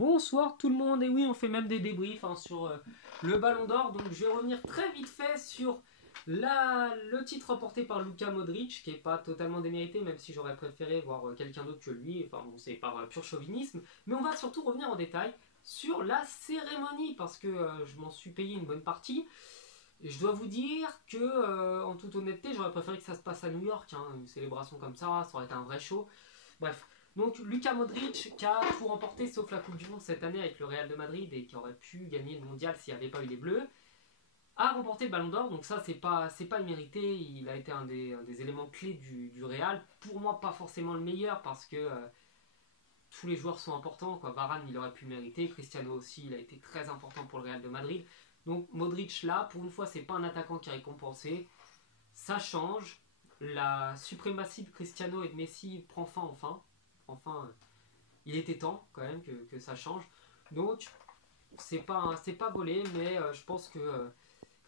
Bonsoir tout le monde, et oui on fait même des débriefs sur le Ballon d'Or, donc je vais revenir très vite fait sur le titre remporté par Luka Modric, qui n'est pas totalement démérité, même si j'aurais préféré voir quelqu'un d'autre que lui, enfin bon c'est par pur chauvinisme, mais on va surtout revenir en détail sur la cérémonie, parce que je m'en suis payé une bonne partie, et je dois vous dire que en toute honnêteté j'aurais préféré que ça se passe à New York, hein, une célébration comme ça aurait été un vrai show, bref. Donc Luka Modric qui a tout remporté sauf la Coupe du Monde cette année avec le Real de Madrid et qui aurait pu gagner le mondial s'il n'y avait pas eu les Bleus, a remporté le Ballon d'Or, donc ça c'est pas immérité, il a été un des éléments clés du Real. Pour moi pas forcément le meilleur parce que tous les joueurs sont importants, quoi. Varane il aurait pu le mériter, Cristiano aussi il a été très important pour le Real de Madrid. Donc Modric là, pour une fois c'est pas un attaquant qui est récompensé, ça change, la suprématie de Cristiano et de Messi prend fin enfin, il était temps quand même que ça change. Donc, c'est pas volé, mais je pense que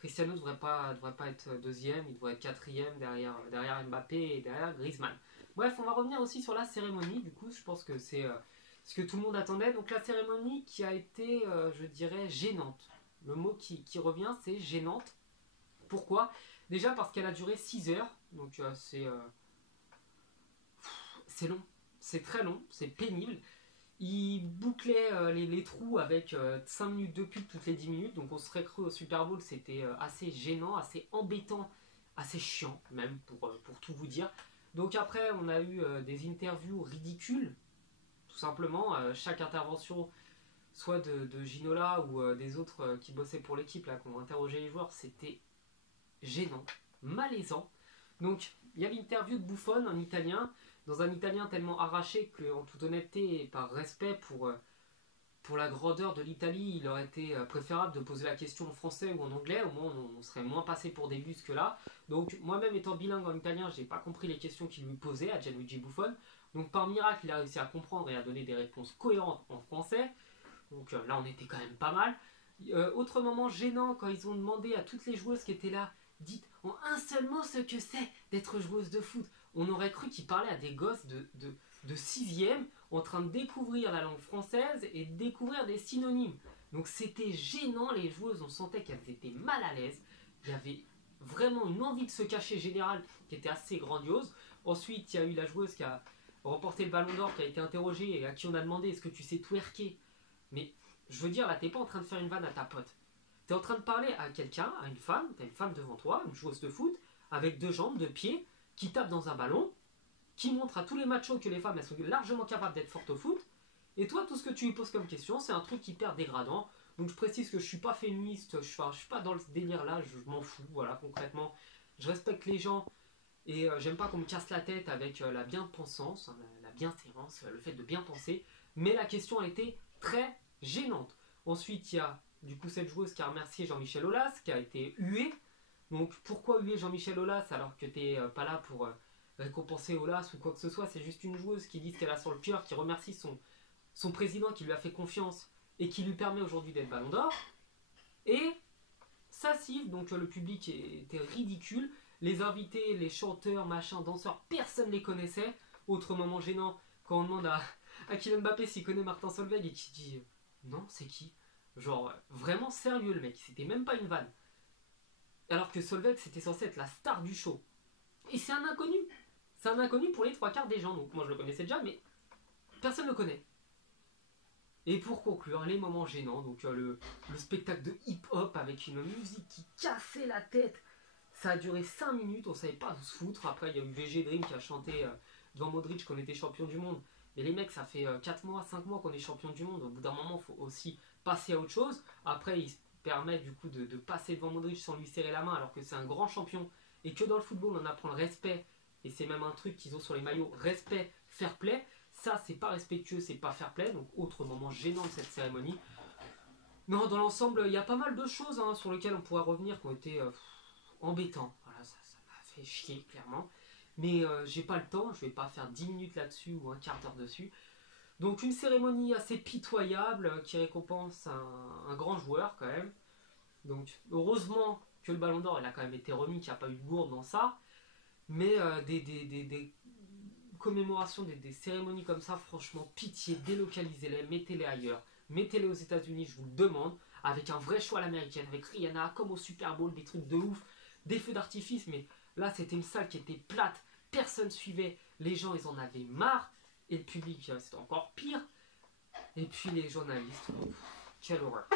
Cristiano ne devrait pas être deuxième, il devrait être quatrième derrière Mbappé et derrière Griezmann. Bref, on va revenir aussi sur la cérémonie, du coup, je pense que c'est ce que tout le monde attendait. Donc, la cérémonie qui a été, je dirais, gênante. Le mot qui revient, c'est gênante. Pourquoi? Déjà parce qu'elle a duré 6 heures, donc c'est long, c'est très long, c'est pénible. Il bouclait les trous avec 5 minutes de pub toutes les 10 minutes, donc on serait cru au Super Bowl, c'était assez gênant, assez embêtant, assez chiant même pour tout vous dire. Donc après on a eu des interviews ridicules, tout simplement, chaque intervention, soit de Ginola ou des autres qui bossaient pour l'équipe, là, qui ont interrogé les joueurs, c'était gênant, malaisant. Donc, il y a l'interview de Buffon en italien, dans un italien tellement arraché que, en toute honnêteté et par respect pour la grandeur de l'Italie, il aurait été préférable de poser la question en français ou en anglais, au moins on serait moins passé pour des bus que là. Donc, moi-même étant bilingue en italien, j'ai pas compris les questions qu'il lui posait à Gianluigi Buffon. Donc, par miracle, il a réussi à comprendre et à donner des réponses cohérentes en français. Donc là, on était quand même pas mal. Autre moment gênant, quand ils ont demandé à toutes les joueuses qui étaient là, dites en un seul mot ce que c'est d'être joueuse de foot. On aurait cru qu'ils parlaient à des gosses de 6e en train de découvrir la langue française et de découvrir des synonymes. Donc c'était gênant, les joueuses, on sentait qu'elles étaient mal à l'aise. Il y avait vraiment une envie de se cacher générale qui était assez grandiose. Ensuite, il y a eu la joueuse qui a remporté le ballon d'or, qui a été interrogée et à qui on a demandé est-ce que tu sais twerker. Mais je veux dire, là, t'es pas en train de faire une vanne à ta pote. T'es en train de parler à quelqu'un, à une femme, t'as une femme devant toi, une joueuse de foot, avec deux jambes, deux pieds, qui tape dans un ballon, qui montre à tous les machos que les femmes, elles sont largement capables d'être fortes au foot. Et toi, tout ce que tu lui poses comme question, c'est un truc hyper dégradant. Donc je précise que je suis pas féministe, je suis pas dans ce délire-là, je m'en fous, voilà, concrètement. Je respecte les gens et j'aime pas qu'on me casse la tête avec la bien-pensance, hein, la bienséance, le fait de bien penser. Mais la question, elle était très gênante. Ensuite, il y a du coup cette joueuse qui a remercié Jean-Michel Aulas, qui a été huée. Donc pourquoi huer Jean-Michel Aulas alors que t'es pas là pour récompenser Aulas ou quoi que ce soit? C'est juste une joueuse qui dit ce qu'elle a sur le cœur, qui remercie son président qui lui a fait confiance et qui lui permet aujourd'hui d'être Ballon d'Or. Et ça siffle, donc le public était ridicule. Les invités, les chanteurs, machin, danseurs, personne ne les connaissait. Autre moment gênant, quand on demande à Kylian Mbappé s'il connaît Martin Solveig et qui dit non, c'est qui? Genre, vraiment sérieux le mec, c'était même pas une vanne. Alors que Solveig, c'était censé être la star du show. Et c'est un inconnu. C'est un inconnu pour les trois quarts des gens. Donc moi je le connaissais déjà, mais personne ne le connaît. Et pour conclure, les moments gênants, donc le spectacle de hip-hop avec une musique qui cassait la tête. Ça a duré 5 minutes, on savait pas où se foutre. Après, il y a eu VG Dream qui a chanté devant Modric qu'on était champion du monde. Mais les mecs, ça fait 4 mois, 5 mois qu'on est champion du monde. Au bout d'un moment, il faut aussi passer à autre chose. Après, il se permet du coup de passer devant Modric sans lui serrer la main alors que c'est un grand champion. Et que dans le football, on apprend le respect. Et c'est même un truc qu'ils ont sur les maillots, respect, fair play. Ça, c'est pas respectueux, c'est pas fair play. Donc, autre moment gênant de cette cérémonie. Non, dans l'ensemble, il y a pas mal de choses sur lesquelles on pourrait revenir qui ont été embêtants. Voilà, ça m'a fait chier, clairement. Mais j'ai pas le temps, je vais pas faire 10 minutes là-dessus ou un quart d'heure dessus. Donc, une cérémonie assez pitoyable qui récompense un grand joueur, quand même. Donc, heureusement que le Ballon d'Or, il a quand même été remis, qu'il n'y a pas eu de gourde dans ça. Mais des commémorations, des cérémonies comme ça, franchement, pitié, délocalisez-les, mettez-les ailleurs. mettez-les aux États-Unis, je vous le demande, avec un vrai choix à l'américaine, avec Rihanna, comme au Super Bowl, des trucs de ouf, des feux d'artifice, mais là c'était une salle qui était plate, personne suivait, les gens ils en avaient marre, et le public c'était encore pire, et puis les journalistes, quelle horreur.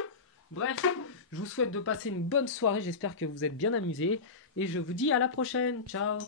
Bref, je vous souhaite de passer une bonne soirée, j'espère que vous êtes bien amusés, et je vous dis à la prochaine, ciao.